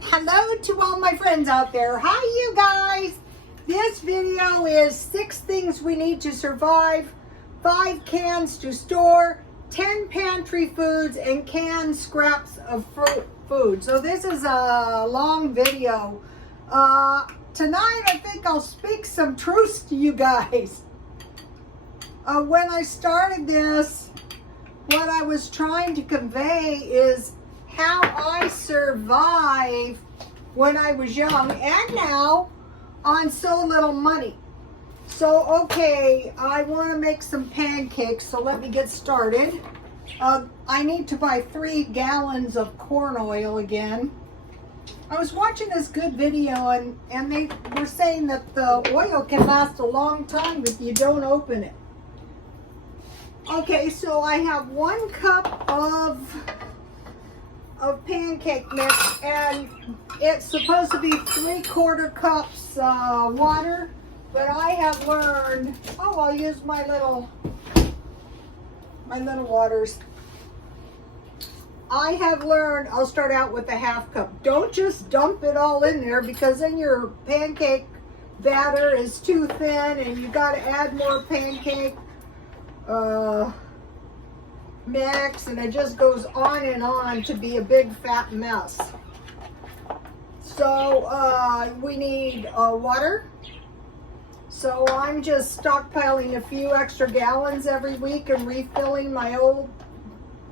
Hello to all my friends out there. Hi you guys. This video is 6 things we need to survive, 5 cans to store, 10 pantry foods, and canned scraps of food. So this is a long video. Tonight I think I'll speak some truths to you guys. When I started this, what I was trying to convey is how I survived when I was young and now on so little money. So, okay, I want to make some pancakes, so let me get started. I need to buy 3 gallons of corn oil again. I was watching this good video and they were saying that the oil can last a long time if you don't open it. Okay, so I have 1 cup of pancake mix, and it's supposed to be 3/4 cups water, but I have learned, I'll use my little waters. I have learned I'll start out with a 1/2 cup. Don't just dump it all in there, because then your pancake batter is too thin and you got to add more pancake mix, and it just goes on and on to be a big fat mess. So we need water. So I'm just stockpiling a few extra gallons every week and refilling my old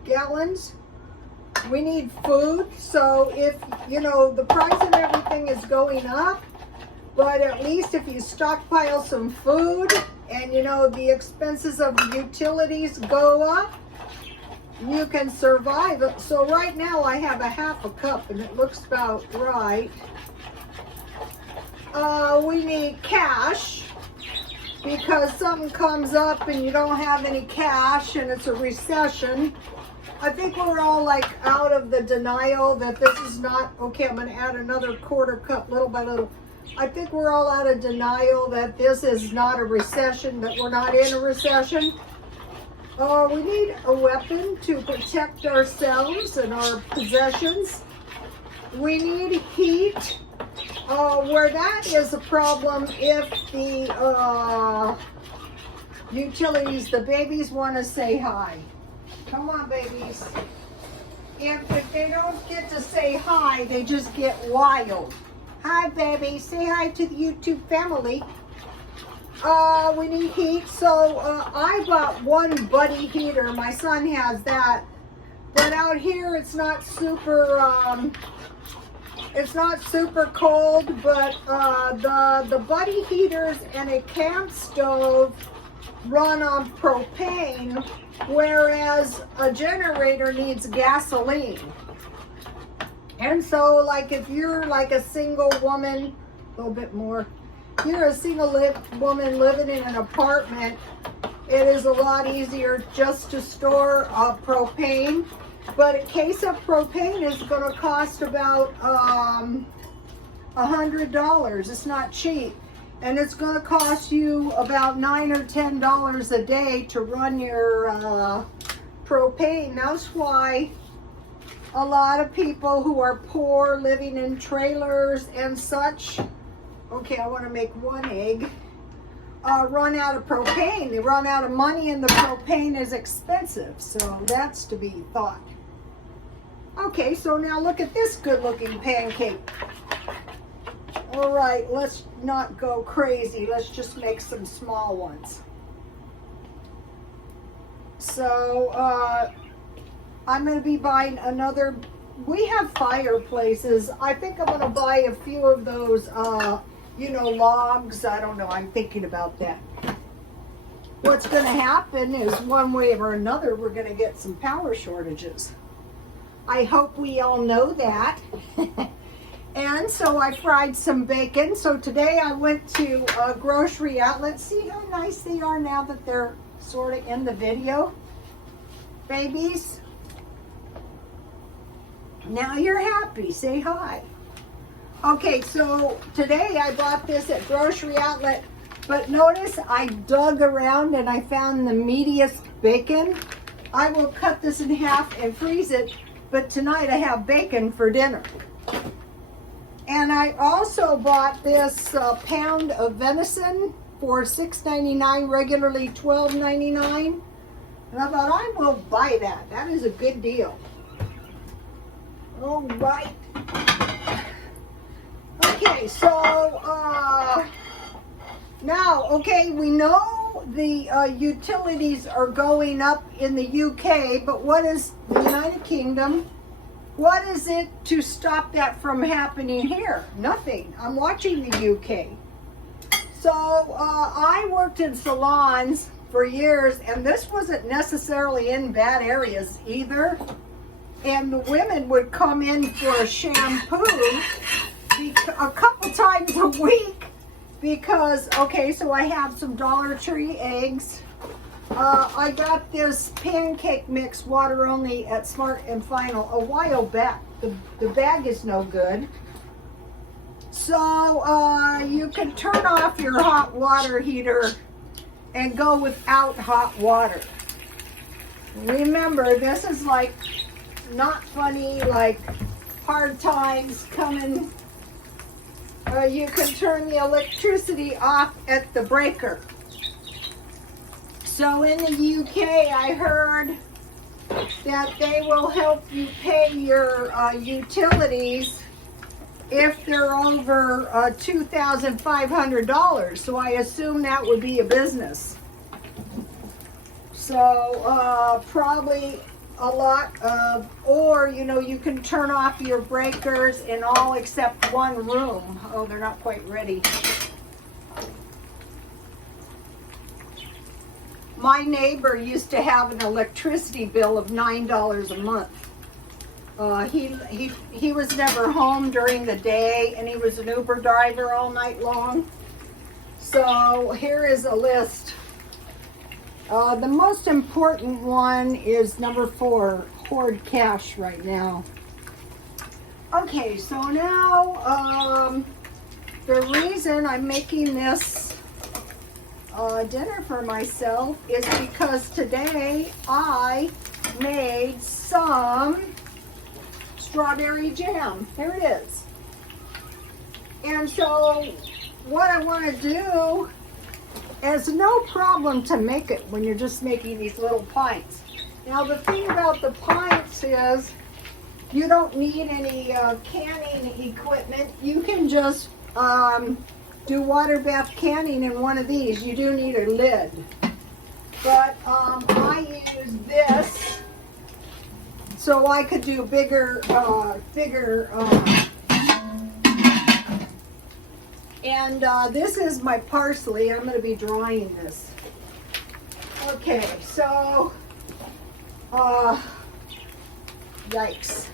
gallons. We need food. So if, you know, the price of everything is going up, but at least if you stockpile some food and, you know, the expenses of the utilities go up, you can survive. So right now I have a 1/2 cup and it looks about right. We need cash because something comes up and you don't have any cash and it's a recession. I think we're all like out of the denial that this is not, okay, I'm going to add another 1/4 cup little by little. I think we're all out of denial that this is not a recession, that we're not in a recession. We need a weapon to protect ourselves and our possessions. We need heat. Where that is a problem if the utilities, the babies want to say hi. Come on, babies. If they don't get to say hi, they just get wild. Hi, baby. Say hi to the YouTube family. We need heat, so I bought 1 buddy heater. My son has that, but out here it's not super cold. But the buddy heaters and a camp stove run on propane, whereas a generator needs gasoline. And so, like, if you're like a single woman, a little bit more. You're a single woman living in an apartment, it is a lot easier just to store propane. But a case of propane is going to cost about $100. It's not cheap. And it's going to cost you about $9 or $10 a day to run your propane. That's why a lot of people who are poor, living in trailers and such, okay, I want to make 1 egg, run out of propane. They run out of money and the propane is expensive. So that's to be thought. Okay, so now look at this good looking pancake. All right, let's not go crazy. Let's just make some small ones. So I'm going to be buying another. We have fireplaces. I think I'm going to buy a few of those you know, logs. I don't know. I'm thinking about that. What's going to happen is one way or another, we're going to get some power shortages. I hope we all know that. And so I fried some bacon. So today I went to a grocery outlet. See how nice they are now that they're sort of in the video? Babies, now you're happy. Say hi. Okay, so today I bought this at grocery outlet, but notice I dug around and I found the meatiest bacon. I will cut this in half and freeze it, but tonight I have bacon for dinner. And I also bought this pound of venison for $6.99, regularly $12.99. And I thought, I will buy that. That is a good deal. All right. Okay, so now, okay, we know the utilities are going up in the UK, but what is the United Kingdom? What is it to stop that from happening here? Nothing. I'm watching the UK. So I worked in salons for years, and this wasn't necessarily in bad areas either. And the women would come in for a shampoo a couple times a week because, okay, so I have some Dollar Tree eggs. I got this pancake mix, water only, at Smart and Final a while back. The bag is no good. So you can turn off your hot water heater and go without hot water. Remember, this is like not funny, like hard times coming. You can turn the electricity off at the breaker. So in the UK, I heard that they will help you pay your utilities if they're over $2,500. So I assume that would be a business. So probably a lot of, or you know, you can turn off your breakers in all except one room. Oh, they're not quite ready. My neighbor used to have an electricity bill of $9 a month. He was never home during the day, and he was an Uber driver all night long. So here is a list. The most important one is number 4, hoard cash right now. Okay, so now the reason I'm making this dinner for myself is because today I made some strawberry jam. Here it is. And so what I want to do is no problem to make it when you're just making these little pints. Now the thing about the pints is you don't need any canning equipment. You can just do water bath canning in one of these. You do need a lid. But I use this so I could do bigger, and this is my parsley. I'm going to be drying this. Okay, so, yikes.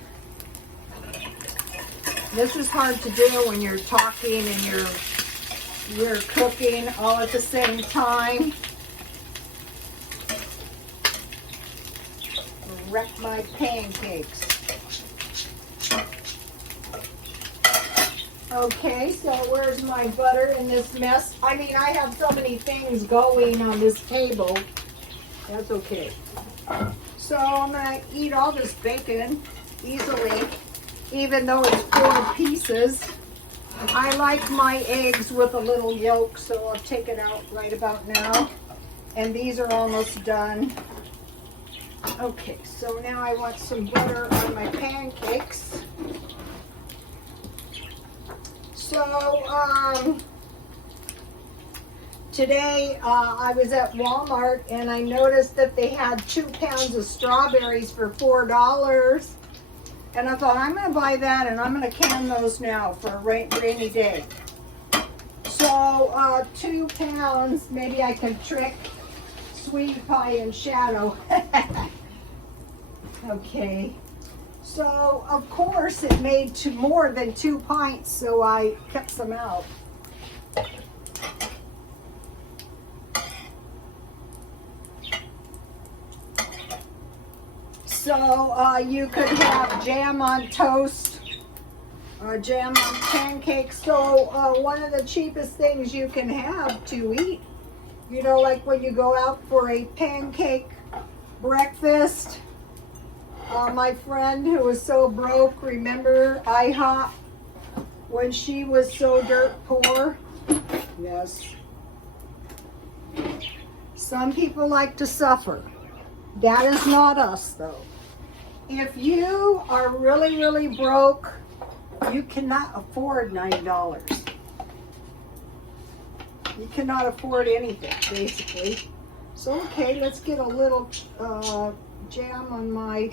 This is hard to do when you're talking and you're cooking all at the same time. Wreck my pancakes. Okay, so where's my butter in this mess? I mean, I have so many things going on this table. That's okay. So I'm going to eat all this bacon easily, even though it's 4 pieces. I like my eggs with a little yolk, so I'll take it out right about now. And these are almost done. Okay, so now I want some butter on my pancakes. So, today I was at Walmart and I noticed that they had 2 pounds of strawberries for $4. And I thought, I'm going to buy that and I'm going to can those now for a rainy day. So, 2 pounds, maybe I can trick Sweetie Pie and Shadow. Okay. So, of course, it made more than 2 pints, so I kept some out. So, you could have jam on toast, or jam on pancakes. So, one of the cheapest things you can have to eat, you know, like when you go out for a pancake breakfast. My friend who was so broke, remember IHOP? when she was so dirt poor. Yes. Some people like to suffer. That is not us, though. If you are really, really broke, you cannot afford $9. You cannot afford anything, basically. So, okay, let's get a little jam on my...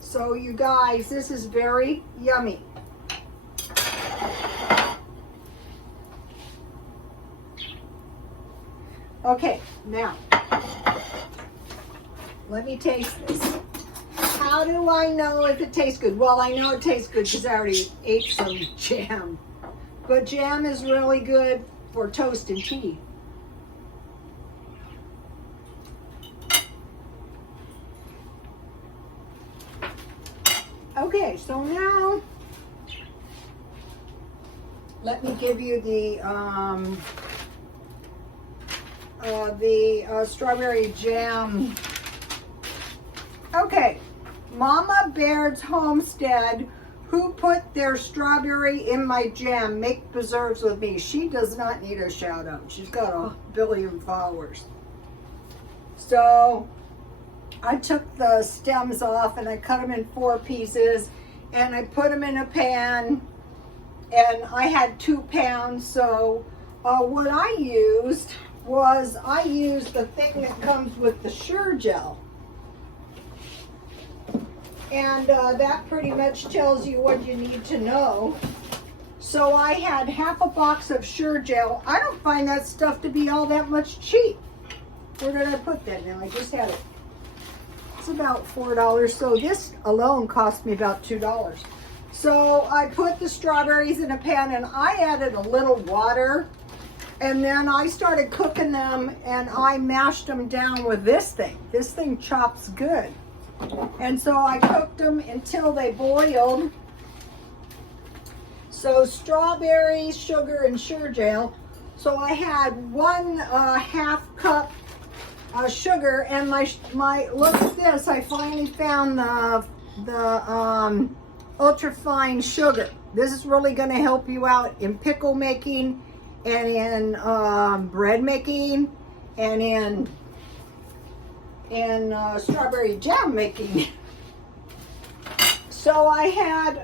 So, you guys, this is very yummy. Okay, now, let me taste this. How do I know if it tastes good? Well, I know it tastes good because I already ate some jam. But jam is really good for toast and tea. Okay, so now let me give you the strawberry jam. Okay, Mama Baird's Homestead, who put their strawberry in my jam, make preserves with me. She does not need a shout out. She's got 1 billion followers. So I took the stems off and I cut them in 4 pieces and I put them in a pan, and I had 2 pounds. So what I used was the thing that comes with the Sure Gel. And that pretty much tells you what you need to know. So I had half a box of Sure Gel. I don't find that stuff to be all that much cheap. Where did I put that now? I just had it. It's about $4. So this alone cost me about $2. So I put the strawberries in a pan and I added a little water. And then I started cooking them and I mashed them down with this thing. This thing chops good. And so I cooked them until they boiled. So strawberries, sugar, and Sure Gel. So I had 1/2 cup of sugar, and my look at this. I finally found the ultra fine sugar. This is really going to help you out in pickle making, and in bread making, and in strawberry jam making. So I had,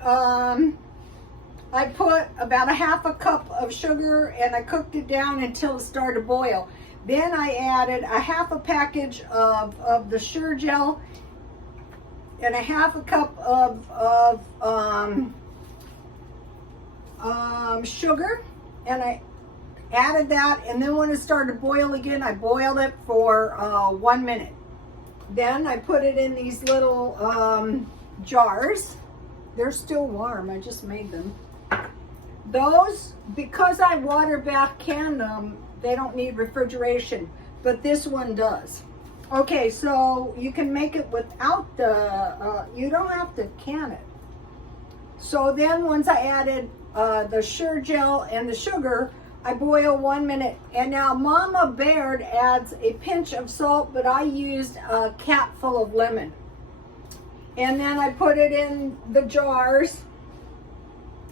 I put about 1/2 cup of sugar and I cooked it down until it started to boil. Then I added 1/2 package of the Sure Gel and 1/2 cup of sugar, and I added that, and then when it started to boil again, I boiled it for 1 minute. Then I put it in these little jars. They're still warm, I just made them. Those, because I water bath canned them, they don't need refrigeration, but this one does. Okay, so you can make it without the, you don't have to can it. So then once I added the Sure Gel and the sugar, I boil 1 minute, and now Mama Baird adds a pinch of salt, but I used a cap full of lemon. And then I put it in the jars.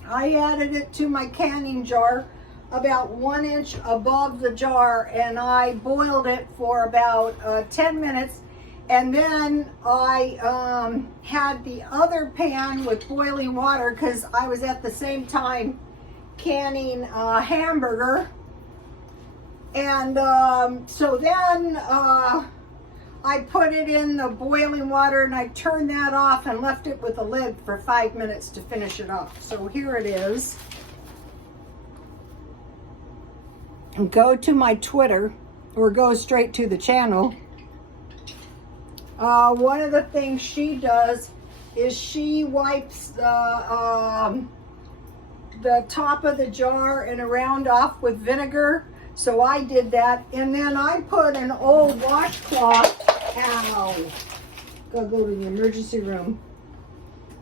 I added it to my canning jar about 1 inch above the jar, and I boiled it for about 10 minutes. And then I had the other pan with boiling water because I was at the same time canning hamburger. And so then I put it in the boiling water and I turned that off and left it with a lid for 5 minutes to finish it off. So here it is. And go to my Twitter or go straight to the channel. One of the things she does is she wipes the top of the jar and around off with vinegar. So I did that, and then I put an old washcloth. Ow! Gotta go to the emergency room.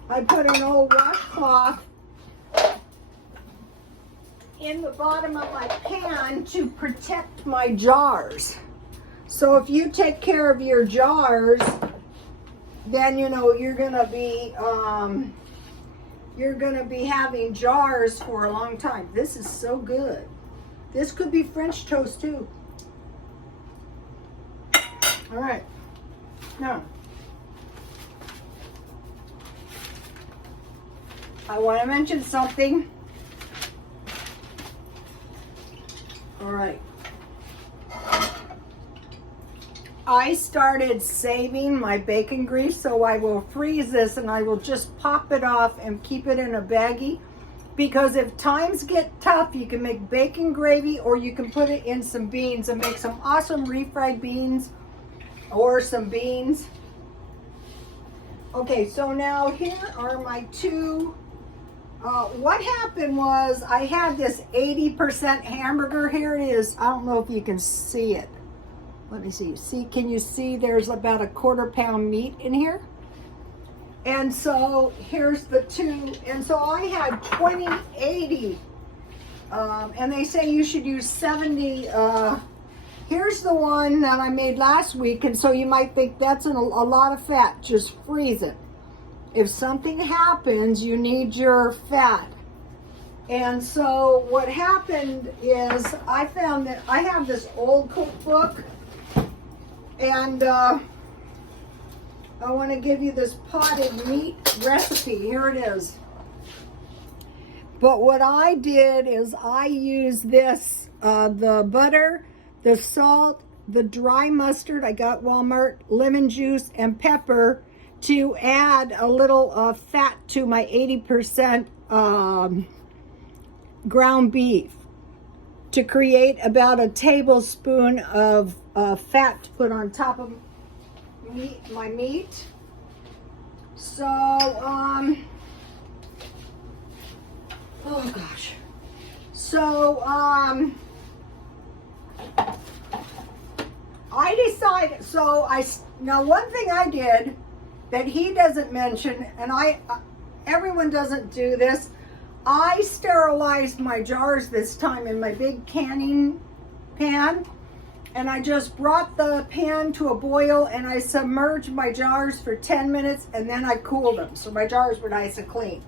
I put an old washcloth in the bottom of my pan to protect my jars. So if you take care of your jars, then you know you're gonna be you're gonna be having jars for a long time. This is so good. This could be French toast too. All right, now I want to mention something. All right. I started saving my bacon grease, so I will freeze this and I will just pop it off and keep it in a baggie. Because if times get tough, you can make bacon gravy or you can put it in some beans and make some awesome refried beans or some beans. Okay, so now here are my two. What happened was I had this 80% hamburger. Here it is. I don't know if you can see it. Let me see. Can you see there's about a 1/4 pound meat in here? And so here's the two. And so I had 20/80. And they say you should use 70. Here's the one that I made last week. And so you might think that's a lot of fat. Just freeze it. If something happens, you need your fat. And so what happened is I found that I have this old cookbook. And I want to give you this potted meat recipe. Here it is. But what I did is I used this, the butter, the salt, the dry mustard, I got Walmart, lemon juice, and pepper to add a little fat to my 80% ground beef, to create about a tablespoon of fat to put on top of my meat. So, oh gosh. So, I decided, now one thing I did that he doesn't mention, and everyone doesn't do this, I sterilized my jars this time in my big canning pan. And I just brought the pan to a boil and I submerged my jars for 10 minutes and then I cooled them. So my jars were nice and clean.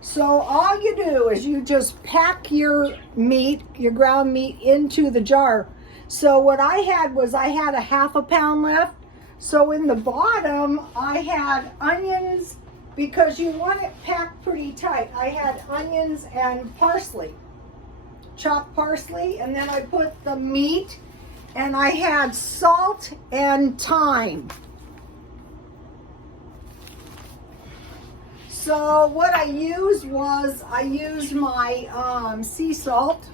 So all you do is you just pack your meat, your ground meat, into the jar. So what I had was I had a 1/2 pound left. So in the bottom, I had onions, because you want it packed pretty tight. I had onions and parsley, chopped parsley, and then I put the meat. And I had salt and thyme. So what I used was, I used my sea salt.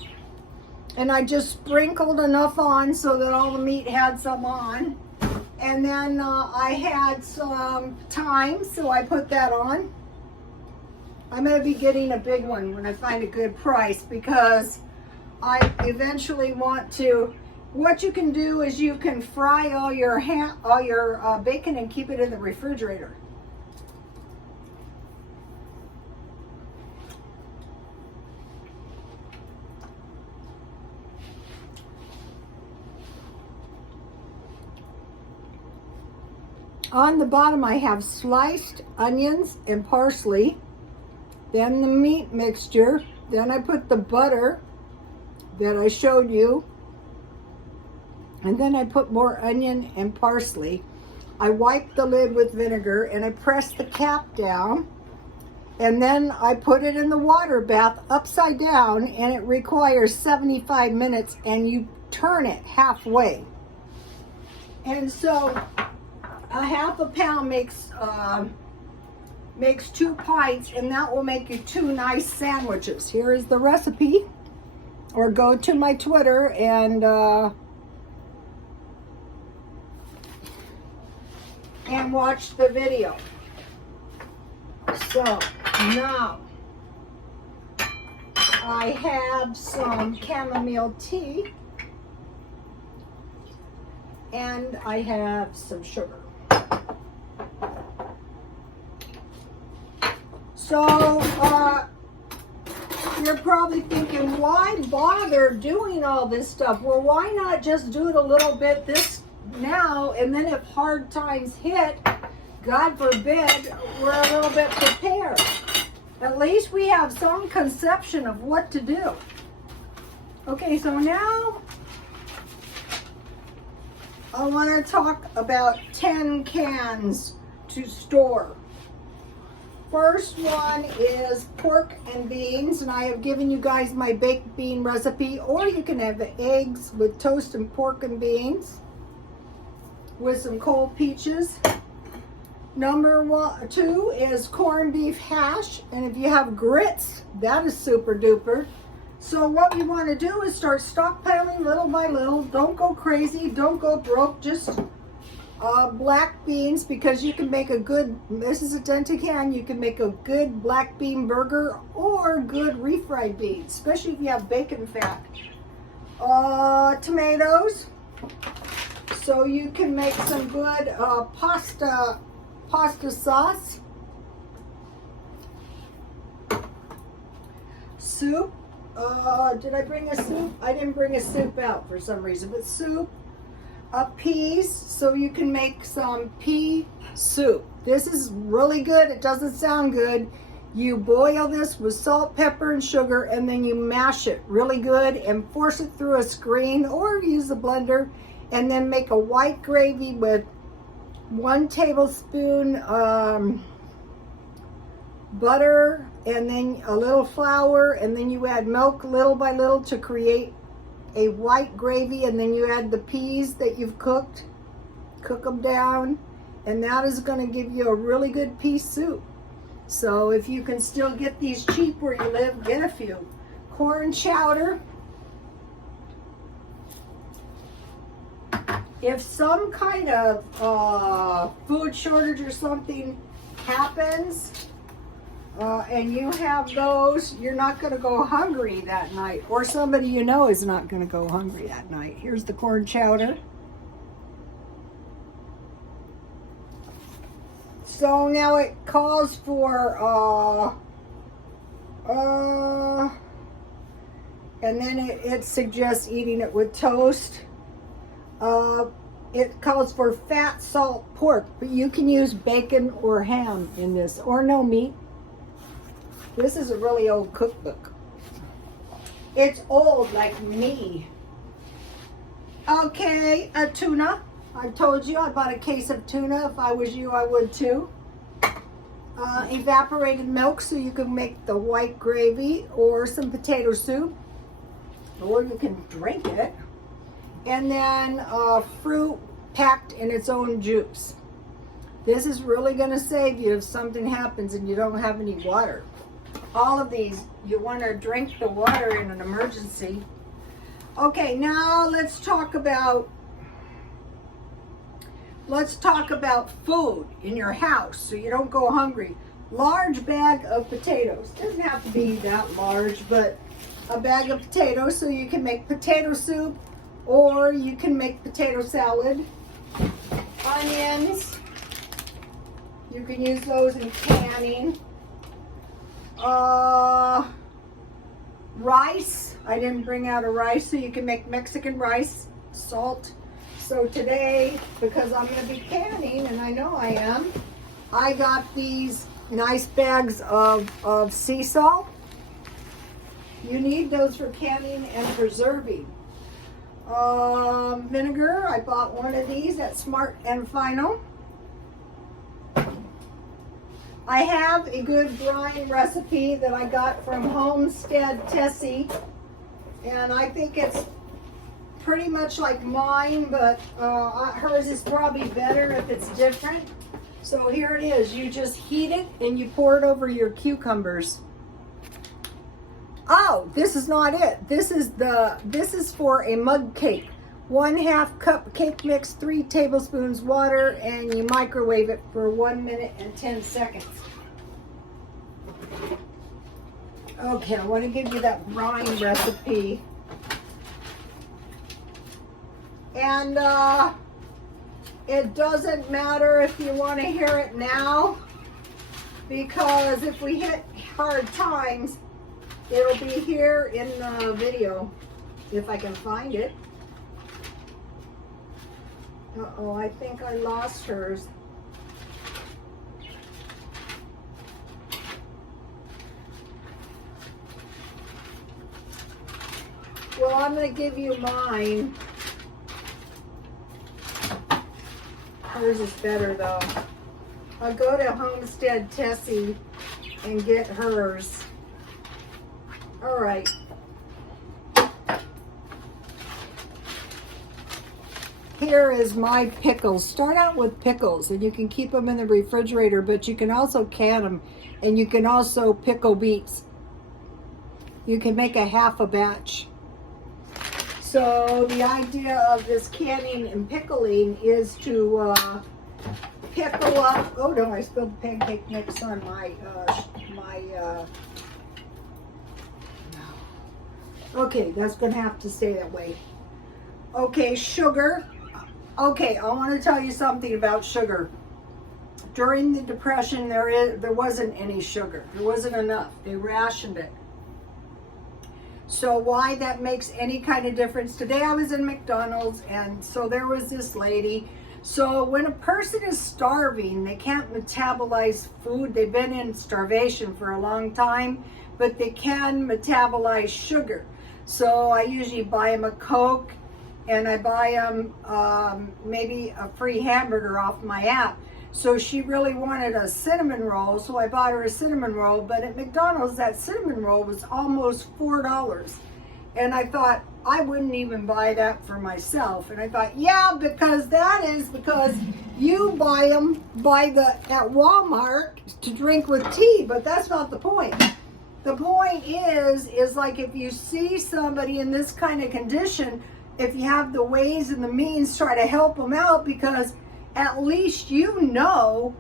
And I just sprinkled enough on so that all the meat had some on. And then I had some thyme, so I put that on. I'm going to be getting a big one when I find a good price, because I eventually want to. What you can do is you can fry all your bacon and keep it in the refrigerator. On the bottom I have sliced onions and parsley, then the meat mixture, then I put the butter that I showed you, and then I put more onion and parsley. I wiped the lid with vinegar and I pressed the cap down, and then I put it in the water bath upside down, and it requires 75 minutes and you turn it halfway. And so a 1/2 pound makes 2 pints, and that will make you 2 nice sandwiches. Here is the recipe, or go to my Twitter and watch the video. So now I have some chamomile tea and I have some sugar. So you're probably thinking, why bother doing all this stuff? Well, why not just do it a little bit this now, and then if hard times hit, God forbid, we're a little bit prepared. At least we have some conception of what to do. Okay, so now I want to talk about 10 cans to store. First one is pork and beans, and I have given you guys my baked bean recipe, or you can have eggs with toast and pork and beans with some cold peaches. Number 2 is corned beef hash, and if you have grits, that is super duper. So what we want to do is start stockpiling little by little. Don't go crazy, don't go broke, just black beans, because you can make a good, this is a 10 can, you can make a good black bean burger or good refried beans, especially if you have bacon fat. Tomatoes, so you can make some good pasta sauce. Soup, did I bring a soup? I didn't bring a soup out for some reason, but soup. Peas, so you can make some pea soup. This is really good. It doesn't sound good. You boil this with salt, pepper, and sugar, and then you mash it really good and force it through a screen or use a blender, and then make a white gravy with 1 tablespoon butter, and then a little flour, and then you add milk little by little to create a white gravy, and then you add the peas that you've cooked, cook them down, and that is going to give you a really good pea soup. So if you can still get these cheap where you live, get a few. Corn chowder. If some kind of food shortage or something happens, and you have those, you're not going to go hungry that night, or somebody you know is not going to go hungry that night. Here's the corn chowder. So now it calls for and then it suggests eating it with toast. It calls for fat, salt, pork, but you can use bacon or ham in this, or no meat. This is a really old cookbook. It's old like me. Okay, a tuna. I told you I bought a case of tuna. If I was you, I would too. Evaporated milk, so you can make the white gravy or some potato soup, or you can drink it. And then fruit packed in its own juice. This is really going to save you if something happens and you don't have any water. All of these, you want to drink the water in an emergency. Okay, now let's talk about food in your house so you don't go hungry. Large bag of potatoes. Doesn't have to be that large, but a bag of potatoes, so you can make potato soup, or you can make potato salad. Onions, you can use those in canning. Rice, I didn't bring out a rice, so you can make Mexican rice. Salt. So today, because I'm going to be canning, and I know I am, I got these nice bags of sea salt. You need those for canning and preserving. Vinegar, I bought one of these at Smart and Final. I have a good brine recipe that I got from Homestead Tessie, and I think it's pretty much like mine, but hers is probably better if it's different. So here it is. You just heat it and you pour it over your cucumbers. Oh, this is not it. This is for a mug cake. 1/2 cup cake mix, 3 tablespoons water, and you microwave it for 1 minute and 10 seconds. Okay, I want to give you that brine recipe. And it doesn't matter if you want to hear it now, because if we hit hard times, it'll be here in the video, if I can find it. Uh-oh, I think I lost hers. Well, I'm going to give you mine. Hers is better though. I'll go to Homestead Tessie and get hers. All right. Here is my pickles. Start out with pickles, and you can keep them in the refrigerator, but you can also can them, and you can also pickle beets. You can make a half a batch. So the idea of this canning and pickling is to pickle up. Oh no, I spilled the pancake mix on my okay, that's gonna have to stay that way. Okay, sugar. Okay, I want to tell you something about sugar. During the Depression, there wasn't any sugar. There wasn't enough. They rationed it. So why that makes any kind of difference? Today I was in McDonald's, and so there was this lady. So when a person is starving, they can't metabolize food. They've been in starvation for a long time, but they can metabolize sugar. So I usually buy them a Coke, and I buy them maybe a free hamburger off my app. So she really wanted a cinnamon roll, so I bought her a cinnamon roll, but at McDonald's that cinnamon roll was almost $4. And I thought, I wouldn't even buy that for myself. And I thought, yeah, because you buy them at Walmart to drink with tea, but that's not the point. The point is like if you see somebody in this kind of condition, if you have the ways and the means, try to help them out, because at least you know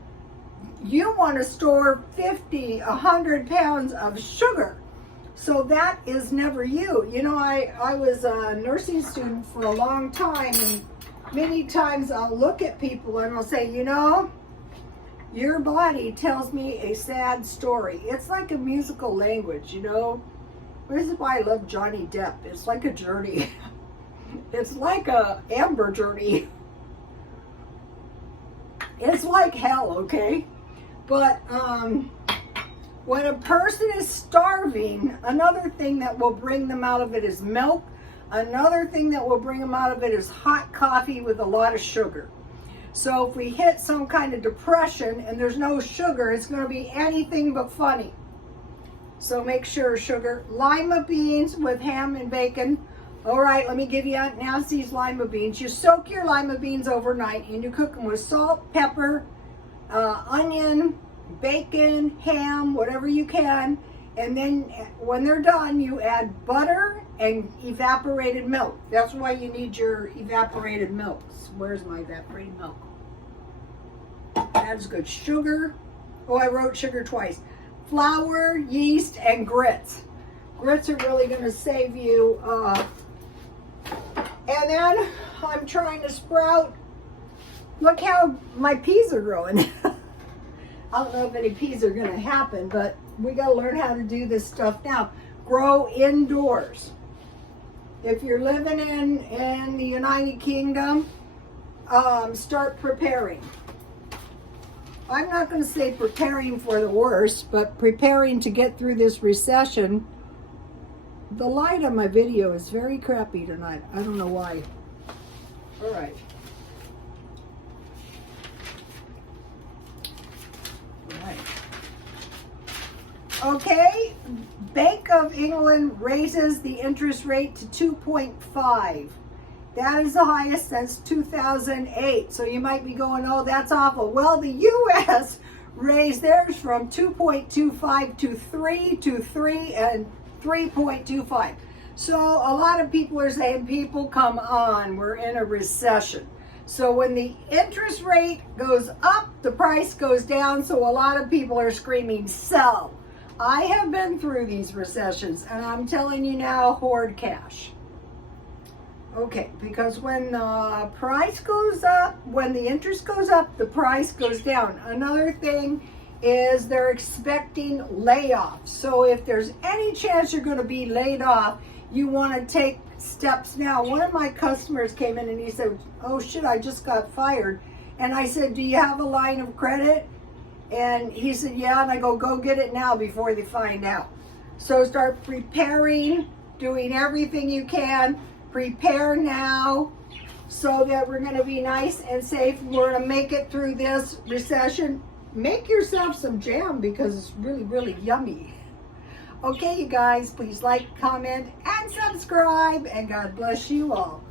you want to store 50, 100 pounds of sugar. So that is never you. You know, I was a nursing student for a long time, and many times I'll look at people and I'll say, you know, your body tells me a sad story. It's like a musical language, you know. This is why I love Johnny Depp. It's like a journey. It's like a Amber journey. It's like hell, okay? But when a person is starving, another thing that will bring them out of it is milk. Another thing that will bring them out of it is hot coffee with a lot of sugar. So if we hit some kind of depression and there's no sugar, it's going to be anything but funny. So make sure sugar. Lima beans with ham and bacon. All right, let me give you Aunt Nancy's lima beans. You soak your lima beans overnight and you cook them with salt, pepper, onion, bacon, ham, whatever you can. And then when they're done, you add butter and evaporated milk. That's why you need your evaporated milk. Where's my evaporated milk? That's good. Sugar. Oh, I wrote sugar twice. Flour, yeast, and grits. Grits are really going to save you. And then I'm trying to sprout. Look how my peas are growing. I don't know if any peas are going to happen, but we got to learn how to do this stuff now. Grow indoors. If you're living in the United Kingdom, start preparing. I'm not going to say preparing for the worst, but preparing to get through this recession. The light on my video is very crappy tonight. I don't know why. All right. Okay, Bank of England raises the interest rate to 2.5. That is the highest since 2008. So you might be going, oh, that's awful. Well, the U.S. raised theirs from 2.25 to 3 and 3.25. So a lot of people are saying, people, come on, we're in a recession. So when the interest rate goes up, the price goes down. So a lot of people are screaming, sell. I have been through these recessions, and I'm telling you now, hoard cash. Okay, because when the price goes up, when the interest goes up, the price goes down. Another thing is they're expecting layoffs. So if there's any chance you're going to be laid off, you want to take steps now. One of my customers came in and he said, oh shit, I just got fired. And I said, do you have a line of credit? And he said, yeah. And I go get it now before they find out. So start preparing doing everything you can. Prepare now so that we're going to be nice and safe. We're going to make it through this recession. Make yourself some jam because it's really, really yummy. Okay, you guys, please like, comment, and subscribe, and God bless you all.